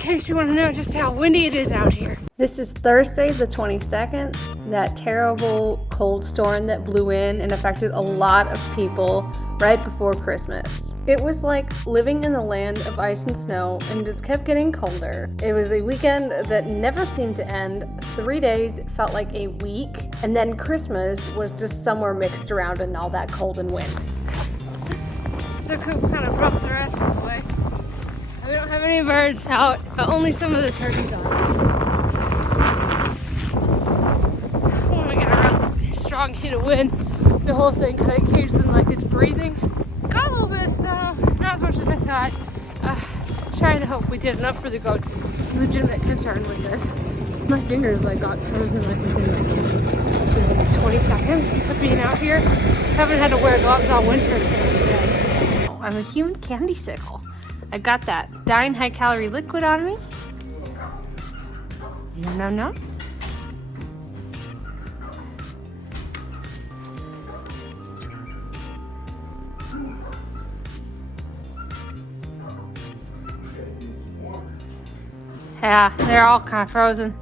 case you want to know just how windy it is out here. This is Thursday the 22nd, that terrible cold storm that blew in and affected a lot of people right before Christmas. It was like living in the land of ice and snow and just kept getting colder. It was a weekend that never seemed to end. 3 days felt like a week, and then Christmas was just somewhere mixed around in all that cold and wind. The coop kind of broke the rest of the way. We don't have any birds out, but only some of the turkeys are. When we get a really strong hit of wind, the whole thing kind of caves in like it's breathing. Got a little bit of snow, not as much as I thought. Trying to hope we did enough for the goats. Legitimate concern with this. My fingers like got frozen like within like 20 seconds of being out here. Haven't had to wear gloves all winter except today. I'm a human candy sickle. I got that Dine high calorie liquid on me. Yum, nom, nom. Yeah, they're all kind of frozen.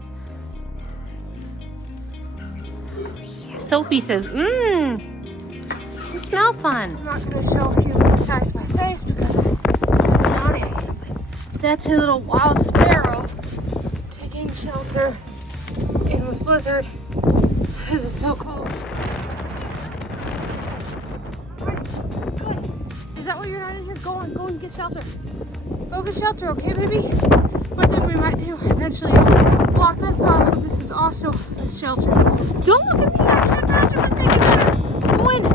Yeah, Sophie says, you smell fun. I'm not going to show you guys my face because it's just snotty I am. That's a little wild sparrow taking shelter in this blizzard. This is so cold. Is that what you're not in here? Go and get shelter. Go get shelter, okay, baby? One thing we might do eventually is block this off so this is also a shelter. Don't look at me, I can't imagine with making better. Wind.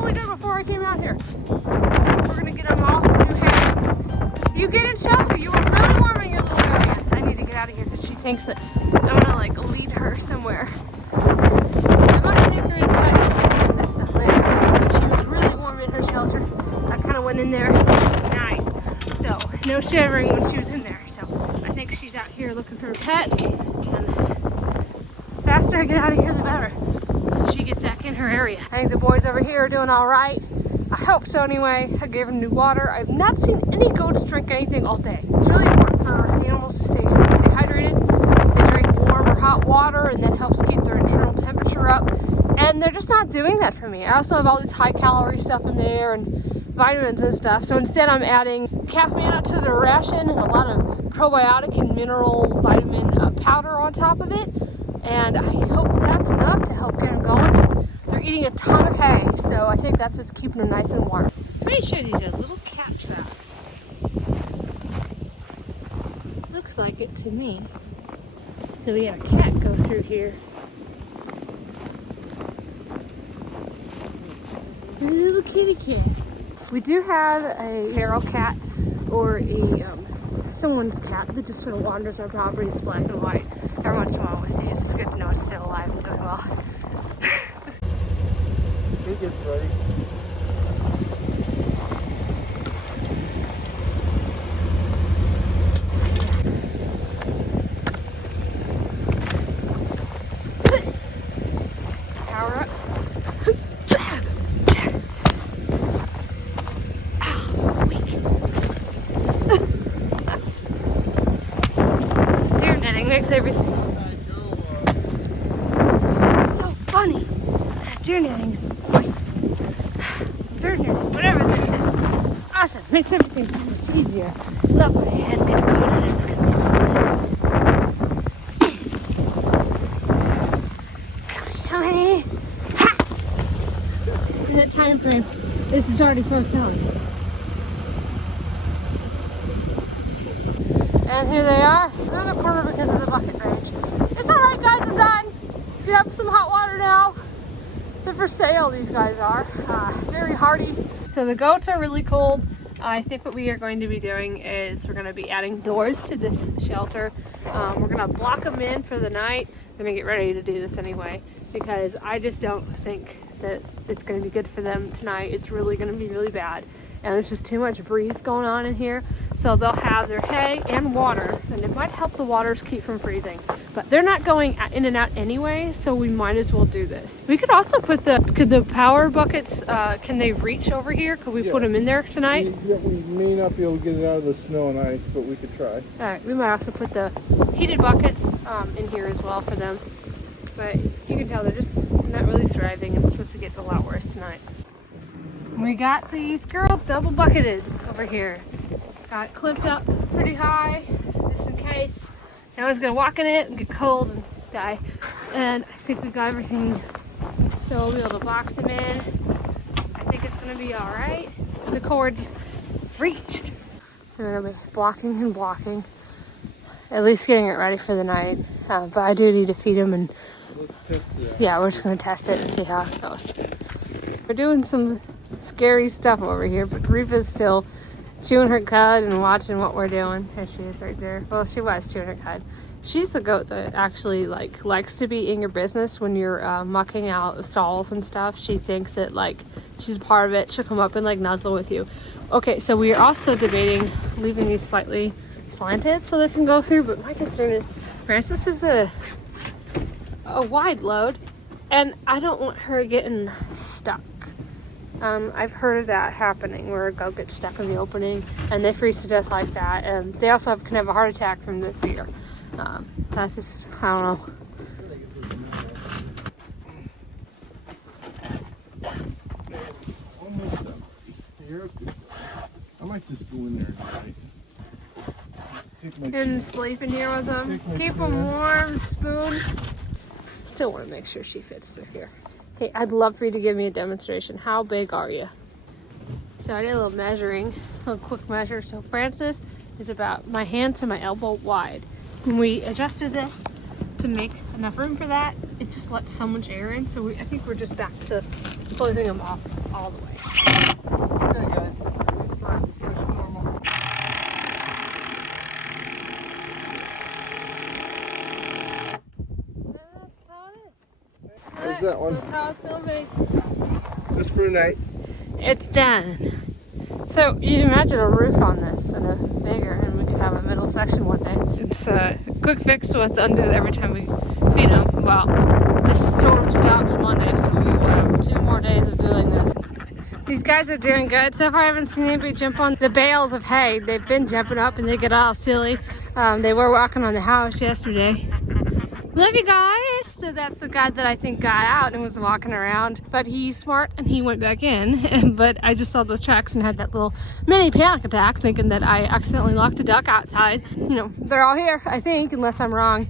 Really good before I came out here. We're gonna get them all some new hair. You get in shelter, you were really warm in your little area. I need to get out of here because she thinks that I'm gonna like lead her somewhere. I might take her inside because she's doing this stuff later. But she was really warm in her shelter. I kind of went in there. Nice. So, no shivering when she was in there. So, I think she's out here looking for her pets. And the faster I get out of here, the better. So she gets back in her area. I think the boys over here are doing all right. I hope so anyway. I gave them new water. I've not seen any goats drink anything all day. It's really important for the animals to stay hydrated. They drink warm or hot water, and that helps keep their internal temperature up. And they're just not doing that for me. I also have all these high calorie stuff in there and vitamins and stuff. So instead I'm adding caffeine to their ration and a lot of probiotic and mineral vitamin powder on top of it. And I hope that's enough to help get them going. They're eating a ton of hay, so I think that's just keeping them nice and warm. Pretty sure these are little cat traps. Looks like it to me. So we had a cat go through here. A little kitty cat. We do have a feral cat or someone's cat that just sort of wanders our property. It's black and white. Every once in a while we see it. It's good to know it's still alive and doing well. He gets ready. Power up. Deer netting makes everything so funny. Deer netting is great. Deer netting, whatever this is, awesome. Makes everything so much easier. Love when your head gets caught in it. In that time frame, this is already closed out. And here they are. They're in the corner because of the bucket range. It's alright guys, I'm done. You have some hot water now. They're for sale, these guys are. Very hardy. So the goats are really cold. I think what we are going to be doing is we're going to be adding doors to this shelter. We're going to block them in for the night. I'm going to get ready to do this anyway because I just don't think that it's going to be good for them tonight. It's really going to be really bad. And there's just too much breeze going on in here. So they'll have their hay and water, and it might help the waters keep from freezing. But they're not going in and out anyway, so we might as well do this. We could also put could the power buckets, can they reach over here? Could we put them in there tonight? We may not be able to get it out of the snow and ice, but we could try. All right, we might also put the heated buckets in here as well for them. But you can tell they're just not really thriving, and it's supposed to get a lot worse tonight. We got these girls double bucketed over here. Got it clipped up pretty high, just in case no one's gonna walk in it and get cold and die. And I think we got everything, so we'll be able to box them in. I think it's gonna be all right. The cord just reached. So we're gonna be blocking and blocking, at least getting it ready for the night. But I do need to feed them, and Let's test that. yeah, we're just gonna test it and see how it goes. We're doing some scary stuff over here, but Reefa's still chewing her cud and watching what we're doing. There she is right there. Well, she was chewing her cud. She's the goat that actually likes to be in your business when you're mucking out the stalls and stuff. She thinks that she's a part of it. She'll come up and nuzzle with you. Okay, so we are also debating leaving these slightly slanted so they can go through, but my concern is Frances is a wide load, and I don't want her getting stuck. I've heard of that happening where a goat gets stuck in the opening and they freeze to death like that, and they also can have a heart attack from the fear. That's just, I don't know. Almost done. You're okay. I might just go in there tonight. And sleep in here with them. Keep them warm, spoon. Still want to make sure she fits through here. Hey, I'd love for you to give me a demonstration. How big are you? So I did a little measuring, a little quick measure. So Frances is about my hand to my elbow wide. When we adjusted this to make enough room for that, it just lets so much air in. So I think we're just back to closing them off all the way. Okay, guys. That's normal. That's how it is. There's that one. That's how it's gonna be. Just for a night. It's done. So you imagine a roof on this and a bigger, and we could have a middle section one day. It's a quick fix to what's undone every time we feed them. Well, this storm stops Monday, so we will have 2 more days of doing this. These guys are doing good. So far I haven't seen anybody jump on the bales of hay. They've been jumping up and they get all silly. They were walking on the house yesterday. Love you guys. So that's the guy that I think got out and was walking around, but he's smart and he went back in. But I just saw those tracks and had that little mini panic attack thinking that I accidentally locked a duck outside. You know, they're all here, I think, unless I'm wrong.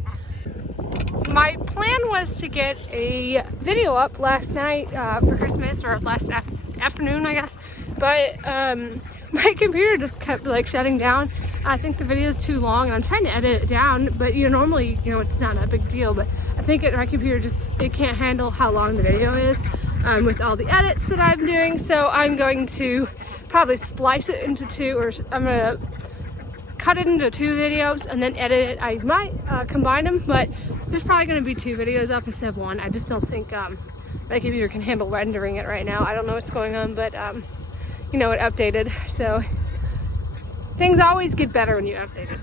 My plan was to get a video up last night for Christmas, or last afternoon, I guess. But my computer just kept shutting down. I think the video is too long, and I'm trying to edit it down. But normally, it's not a big deal. But I think my computer it can't handle how long the video is with all the edits that I'm doing. So I'm going to probably splice it into 2, or I'm gonna cut it into 2 videos and then edit it. I might combine them, but there's probably going to be 2 videos up instead of 1. I just don't think my computer can handle rendering it right now. I don't know what's going on, but it updated. So things always get better when you update it.